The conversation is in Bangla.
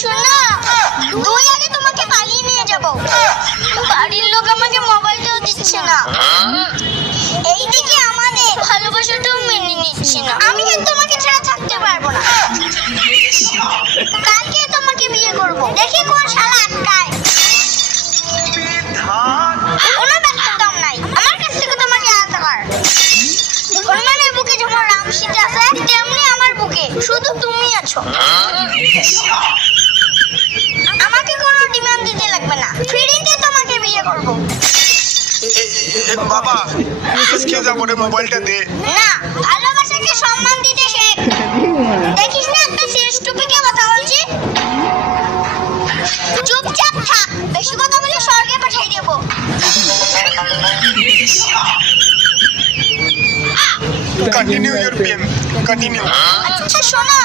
শোনো, 2 আগে তোমাকে পালিয়ে নিয়ে যাব। বাড়ির লোক আমাকে মোবাইলটাও দিচ্ছে না। এইদিকে আমাদের ভালোবাসাটাও মেনে নিচ্ছে না। আমি আর তোমাকে ছাড়া থাকতে পারবো না। কালকে তোমাকে বিয়ে করব। দেখি কোন শালা আটকায়। কোনো ব্যস্ততাও নাই। আমার কাছ থেকে তোমাকে আলাদা কর। হনুমানের বুকে যেমন রাম সীতা আছে, তেমনি আমার বুকে শুধু তুমি আছো। আমাকে কোনো ডিমান্ড দিতে লাগবে না। ফ্রিতে তোমাকে বিয়ে করব। বাবা আজকে যাবো রে, মোবাইলটা দে। না, ভালোবাসাকে সম্মান দিতে শেখ। দেখিস না একটা শেষ টুপিকে কথা বলছি। চুপচাপ থাক, বেশি কথা বলে স্বর্গে পাঠিয়ে দেব। Continue your pen, continue. আচ্ছা শোনো,